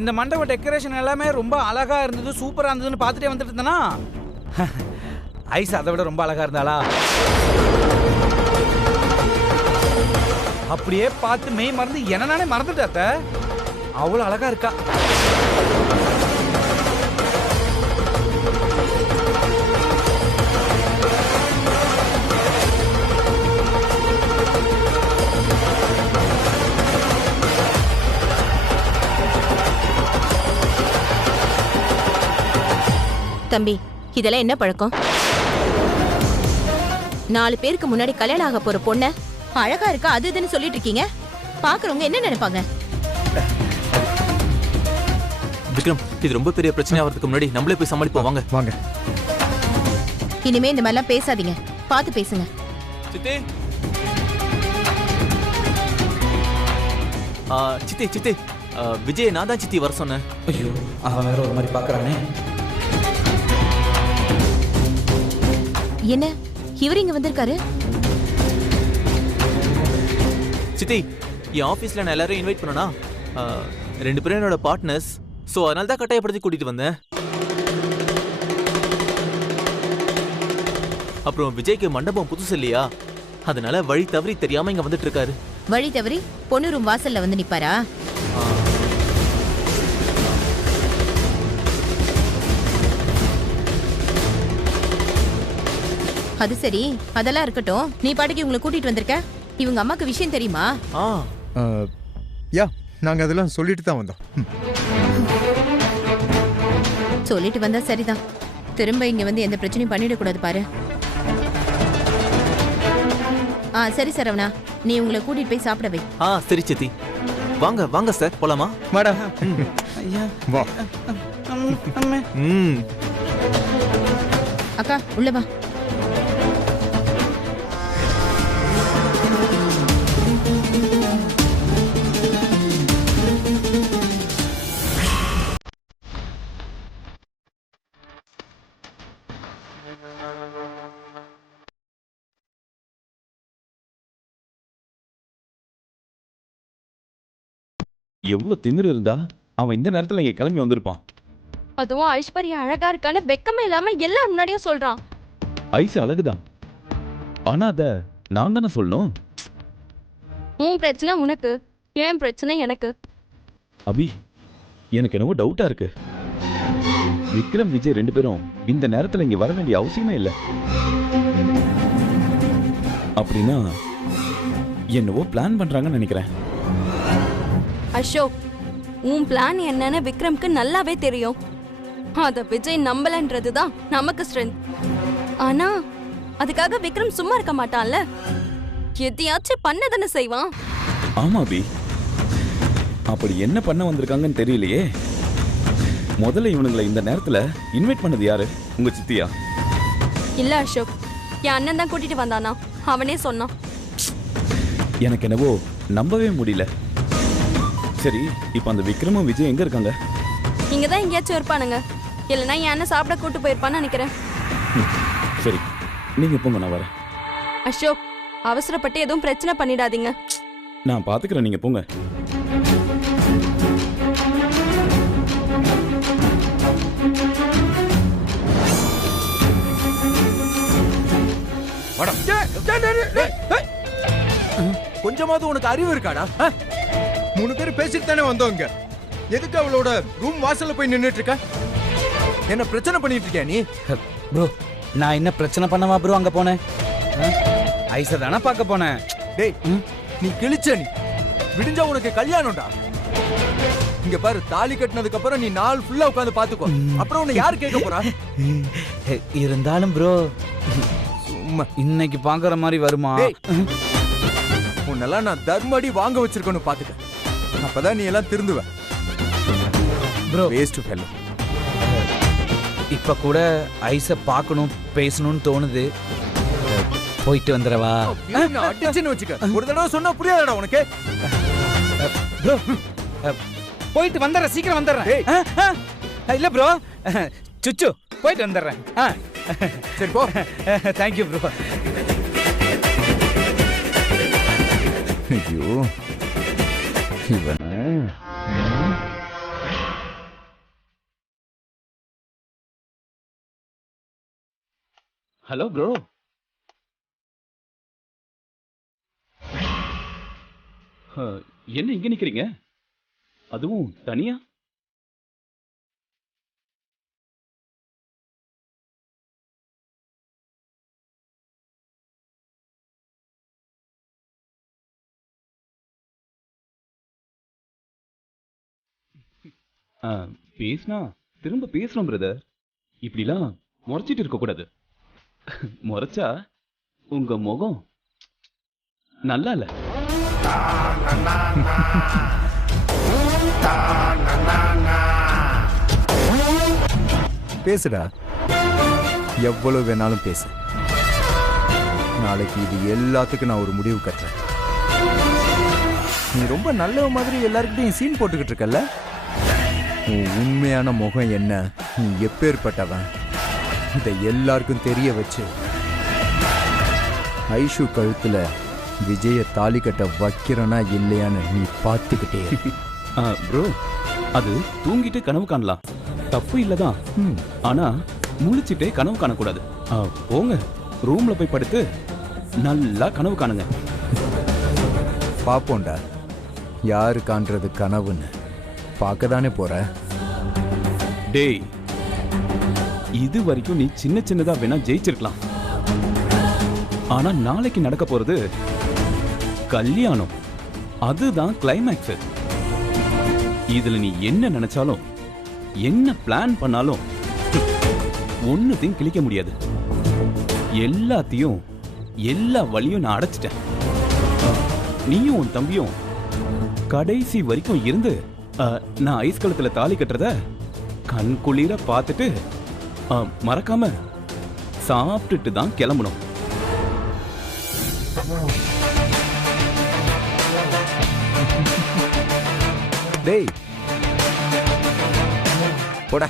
இந்த மண்டப டெக்கரேஷன் எல்லாமே ரொம்ப அழகா இருந்தது, சூப்பரா இருந்ததுன்னு பார்த்துட்டே வந்துட்டு இருந்தேனா ஐஸ் அதை விட ரொம்ப அழகா இருந்தாளா? அப்படியே பார்த்து மெய் மறந்து என்ன நானே மறந்துட்டாத்த. அவ்வளவு அழகா இருக்கா. தம்பி, இதெல்லாம் என்ன பழக்கம்? 4 பேருக்கு முன்னாடி கல்யாணம் ஆக போற பொண்ண அழகா இருக்கா அது இதுன்னு சொல்லிட்டு இருக்கீங்க. பாக்குறவங்க என்ன நினைப்பாங்க? விக்ரம், இது ரொம்ப பெரிய பிரச்சனை ஆகிறதுக்கு முன்னாடி நம்மளே போய் சமாளிப்போம். வாங்க வாங்க. இனிமே இந்த மாதிரிலாம் பேசாதீங்க, பார்த்து பேசுங்க. சித்தி, சித்தி சித்தி, விஜய் நான் தான் சித்தி வர சொன்னேன். ஐயோ, அவன் வேற ஒரு மாதிரி பாக்குறானே. என்ன இவர் இங்க வந்திருக்காரு? சித்தி, என் ஆஃபீஸில் நான் எல்லாரும் இன்வைட் பண்ணனா, 2 பேரும் என்னோட பார்ட்னர்ஸ். ஸோ அதனால தான் கட்டாயப்படுத்தி கூட்டிட்டு வந்தேன். அப்புறம் விஜய்க்கு மண்டபம் புதுசு இல்லையா, அதனால வழி தவறி தெரியாம இங்க வந்துட்டு இருக்காரு. வழி தவறி பொண்ணு ரூம் வாசல்ல வந்து நிப்பாரா? அது சரி, அதெல்லாம் இருக்கட்டும். நீ பாட்டுக்கு இவங்களை கூட்டிட்டு வந்திருக்க. இவங்க அம்மாக்கு விஷயம் தெரியுமா? யா, நாங்க அதெல்லாம் சொல்லிட்டு தான் வந்தோம். சொல்லிட்டு வந்தா சரிதான். திரும்ப இங்க வந்து எந்த பிரச்சனையும் பண்ணிடக்கூடாது பாரு. சரி சரவணா, நீ உங்களை கூட்டிட்டு போய் சாப்பிட வை. சரி சித்தி. வாங்க வாங்க சார், போலாமா? வாடா. வா. அக்கா உள்ள வா. எவ்வளவு திமிரு இருந்தா அவன் இந்த நேரத்துல இங்க கிளம்பி வந்திருப்பான். அதுவும் ஐஸ்வர்யா அழகா இருக்கான்னு வெக்கமே இல்லாம எல்லாரும் முன்னாடியும் சொல்றான். ஐஸ் அழகுதான், ஆனா அத நான் தானே சொல்லணும். உன் பிரச்சனை உனக்கு, என் பிரச்சனை எனக்கு. அபி, எனக்கு என்னவோ டவுட்டா இருக்கு. விக்ரம் விஜய் 2 பேரும் இந்த நேரத்துல இங்க வர வேண்டிய அவசியமே இல்லை. அப்படின்னா என்னவோ பிளான் பண்றாங்கன்னு நினைக்கிறேன். அசோக், உன் பிளான் என்னன்னு விக்ரம்க்கு நல்லாவே தெரியும். அத விஜய் நம்பலன்றதுதான் நமக்கு ஸ்ட்ரென்த். ஆனா அதுக்காக விக்ரம் சும்மா இருக்க மாட்டான்ல, எதையாச்சும் பண்ணதானே செய்வான். ஆமா அபி, அப்படி என்ன பண்ண வந்திருக்காங்கன்னு தெரியலையே. முதல்ல இவனுங்களை இந்த நேரத்துல இன்வைட் பண்ணது யாரு? உங்க சித்தியா? இல்ல அசோக், என் அண்ணன் தான் கூட்டிட்டு வந்தானா, அவனே சொன்னான். எனக்கு என்னவோ நம்பவே முடியல. சரி, இப்ப அந்த விக்ரமும் விஜய் எங்க இருக்காங்க? இங்கதான் எங்கேயாச்சும் இருப்பானுங்க, இல்லைன்னா என் அண்ணன் சாப்பிட கூட்டு போயிருப்பான்னு நினைக்கிறேன். சரி, நீங்க போங்க, நான் வரேன். அசோக், அவசரப்பட்டு எதுவும் பிரச்சனை பண்ணிடாதீங்க. நான் பாத்துக்கிறேன், நீங்க போங்க. கொஞ்சமாவது உனக்கு அறிவு இருக்காடா? 3 பேர் பேசிட்டு தானே வந்தோங்க. எதுக்கு அவளோட ரூம் வாசல்ல போய் நின்னுட்டு இருக்க? என்ன பிரச்சனை பண்ணிட்டு இருக்கியா நீ? ப்ரோ, நான் என்ன பிரச்சனை பண்ணவா ப்ரோ அங்க போனேன்? ஐஸை தானே பார்க்க போனேன். டேய், நீ கிழிச்ச. நீ விடிஞ்சா உனக்கு கல்யாணம்டா. இங்க பாரு, தாலி கட்டினதுக்கு அப்புறம் நீ நாள் ஃபுல்லா உட்கார்ந்து பாத்துக்கோ. அப்புறம் உன்னை யார் கேட்க போறா? இருந்தாலும் ப்ரோ, சும்மா இன்னைக்கு பாக்குற மாதிரி வருமா? உன்னெல்லாம் நான் தர்மடி வாங்க வச்சிருக்கணும், பாத்துக்க. அப்பதான் நீ எல்லாம் திருந்துவ. Bro, waste fellow. இப்ப கூட ஐஸை பார்க்கணும், பேசணும்னு தோணுது. போயிட்டு வந்துடவா? அடிச்சுன்னு வச்சுக்க. ஒரு தடவை சொன்னா புரியாதடா உனக்கு? ப்ரோ, போயிட்டு வந்துடுறேன், சீக்கிரம் வந்துடுறேன். இல்ல ப்ரோ, சுச்சு போயிட்டு வந்துடுறேன். சரி போ. Thank you bro. ஐயோ, இவன் ஹலோ ப்ரோ. என்ன இங்க நிக்கிறீங்க? அதுவும் தனியா? பேசினா திரும்ப பேசணும் பிரதர். இப்படிலாம் முறைச்சிட்டு இருக்க கூடாது. முறைச்சா உங்க முகம் நல்லா இல்ல. பேசுடா, எவ்வளவு வேணாலும் பேசு. நாளைக்கு இது எல்லாத்துக்கும் நான் ஒரு முடிவு கட்டுறேன். நீ ரொம்ப நல்ல மாதிரி எல்லாருக்கிட்டையும் சீன் போட்டுக்கிட்டு இருக்கல்ல, உன் உண்மையான முகம் என்ன, நீ எப்பேற்பட்டவன், இதை எல்லாருக்கும் தெரிய வச்சு ஐஷு கழுத்துல விஜய தாலி கட்ட வைக்கிறனா இல்லையான்னு நீ பார்த்துக்கிட்டே. ப்ரோ, அது தூங்கிட்டு கனவு காணலாம், தப்பு இல்லதான். ஆனா முழிச்சிட்டே கனவு காணக்கூடாது. போங்க ரூம்ல போய் படுத்து நல்லா கனவு காணுங்க. பாப்போண்டா, யாரு காண்றது கனவுன்னு பார்க்க தானே போற. டேய், இது வரைக்கும் நீ சின்ன சின்னதா வேணா ஜெயிச்சிருக்கலாம். ஆனா நாளைக்கு நடக்க போறது கல்யாணம். அதுதான் கிளைமேக்ஸ். இதுல நீ என்ன நினைச்சாலும் என்ன பிளான் பண்ணாலும் ஒண்ணுத்தையும் கிழிக்க முடியாது. எல்லாத்தையும் எல்லா வழியும் நான் அடைச்சிட்டேன். நீயும் உன் தம்பியும் கடைசி வரைக்கும் இருந்து நான் ஐஸ் கலத்துல தாலி கட்டுறத கண் குளிர பார்த்துட்டு மறக்காம சாப்பிட்டுட்டு தான் கிளம்பணும். டேய் போடா.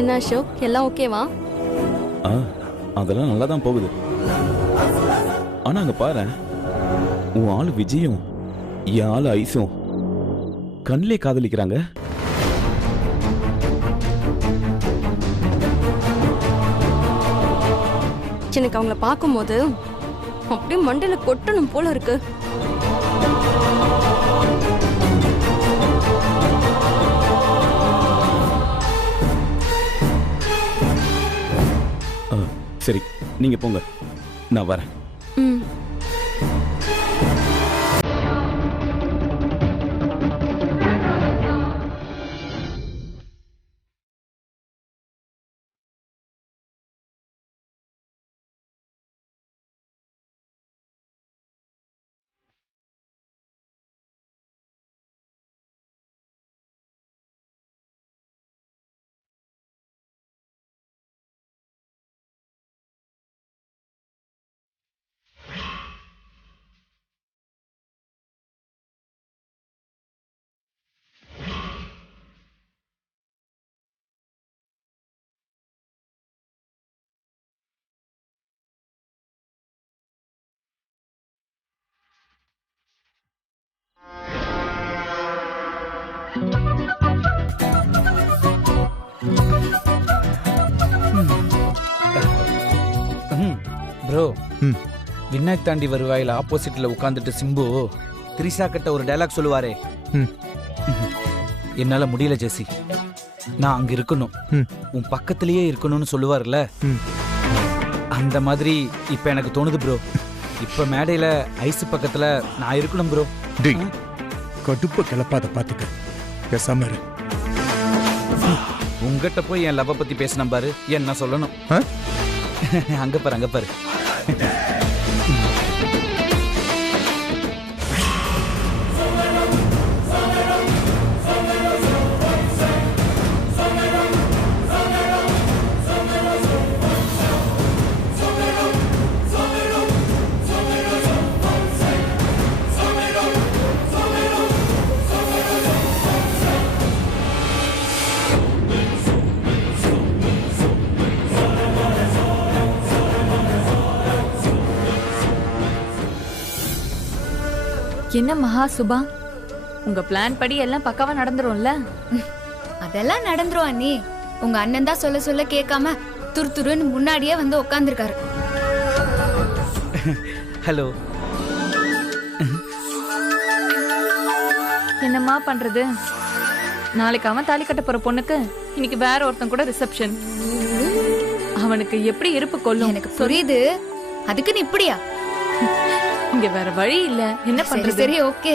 என்ன அசோக், எல்லாம் ஓகேவா? அதெல்லாம் நல்லா தான் போகுது. ஆனா அங்க பாரு, உன் ஆளு விஜயும் என் ஆளு ஐஸும் கண்ணிலே காதலிக்கிறாங்க. எனக்கு அவங்கள பார்க்கும்போது அப்படியே மண்டையில கொட்டணும் போல இருக்கு. சரி, நீங்க போங்க, நான் வரேன். ப்ரோ, விநாயக் தாண்டி வருவாயில் ஆப்போசிட்ல உட்காந்துட்டு சிம்பு திரிசா கிட்ட ஒரு டைலாக் சொல்லுவாரே, என்னால முடியல ஜெசி, நான் அங்க இருக்கணும், உன் பக்கத்திலேயே இருக்கணும்னு சொல்லுவார்ல, அந்த மாதிரி இப்ப எனக்கு தோணுது ப்ரோ. இப்ப மேடையில ஐஸ் பக்கத்துல நான் இருக்கணும் ப்ரோ. டேய் கடுப்ப கிளப்பாத பாத்துக்க, பேசாம இரு. உங்ககிட்ட போய் என் லவ் பத்தி பேசின பாரு, என்ன சொல்லணும். அங்க பாரு அங்க பாரு. என்ன மகா சுபா, உங்க பிளான் படி எல்லாம் பக்காவா நடந்துரும்ல? அதெல்லாம் நடந்துரும் அண்ணி. உங்க அண்ணன் தான் சொல்ல சொல்ல கேட்காம துருத்துருன்னு முன்னாடியே வந்து உட்காந்துருக்காரு. ஹலோ. என்னம்மா பண்றது, நாளைக்கு அவன் தாலி கட்ட போற பொண்ணுக்கு இன்னைக்கு வேற ஒருத்தன் கூட ரிசப்ஷன். அவனுக்கு எப்படி இருப்பு கொள்ளும்? எனக்கு புரியுது, அதுக்கு நீ இப்படியா? இங்க வேற வழி இல்ல, என்ன பண்றது? சரி ஓகே.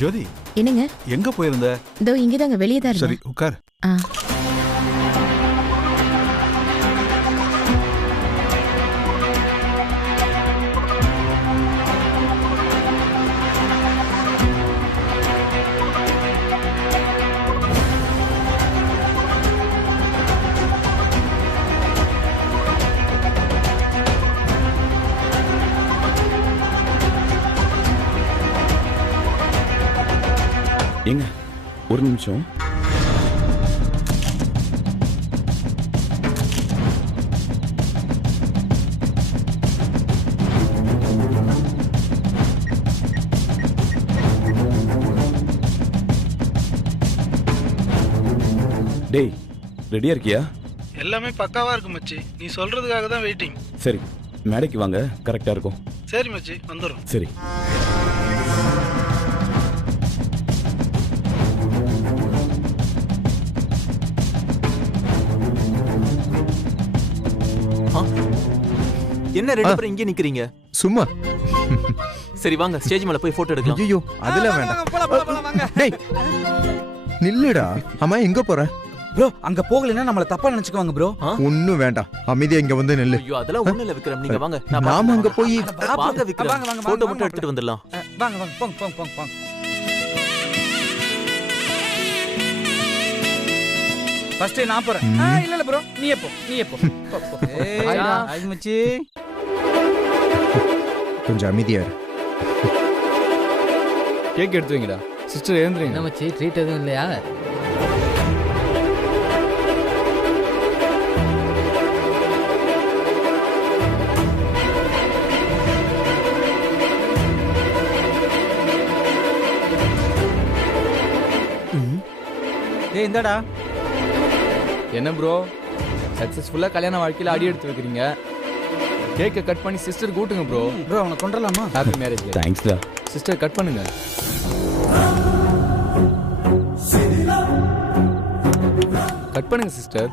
ஜோதி, என்னங்க? எங்க போயிருந்த? இதோ இங்கதாங்க, வெளியே தான். சரி உட்கார். ஏங்க ஒரு நிமிஷம். டேய் ரெடியா இருக்கியா? எல்லாமே பக்காவா இருக்கு மச்சி, நீ சொல்றதுக்காக தான் வெயிட்டிங். சரி மேடைக்கு வாங்க, கரெக்டா இருக்கும். சரி மச்சி, வந்துடும். சரி. என்ன ரெண்டு பேரும் இங்கே நிக்கிறீங்க? சும்மா. சரி வாங்க ஸ்டேஜ் மேல போய் போட்டோ எடுக்கலாம். ஐயோ அதெல்லாம் வேண்டாம். டேய் நில்லுடா. அம்மா எங்க போற? ப்ரோ அங்க போகலன்னா நம்மள தப்பா நினைச்சுக்குவாங்க ப்ரோ. ஒண்ணும் வேண்டாம், அமைதியா இங்க வந்து நில்லு. ஐயோ அதெல்லாம் ஒண்ணு இல்ல விக்ரம், நீங்க வாங்க. நாம அங்க போய் வாங்க விக்ரம், போட்டோ மட்டும் எடுத்துட்டு வந்துடலாம். வாங்க வாங்க, போங்க போங்க போங்க போங்க. ஃபர்ஸ்ட் நான் போறேன். இல்ல இல்ல ப்ரோ, நீ எப்போ ஏய் ஆய் மச்சி, கொஞ்சம் அமைதியா இரு. கேக் எடுத்து வைங்கடா. சிஸ்டர் எழுந்துறீங்க. என்ன மச்சி, ட்ரீட் எதுவும் இல்லையா? ஏய் இந்தடா. என்ன ப்ரோ, சக்சஸ்ஃபுல்லா கல்யாண வாழ்க்கையில அடி எடுத்து வைக்கிறீங்க. கேக்கை கட் பண்ணி சிஸ்டர் கூட்டுங்க ப்ரோ. ப்ரோ அவனை கொண்டலாமா? Happy marriage. தேங்க்ஸ்டா. சிஸ்டர் கட் பண்ணுங்க. கட் பண்ணுங்க சிஸ்டர்.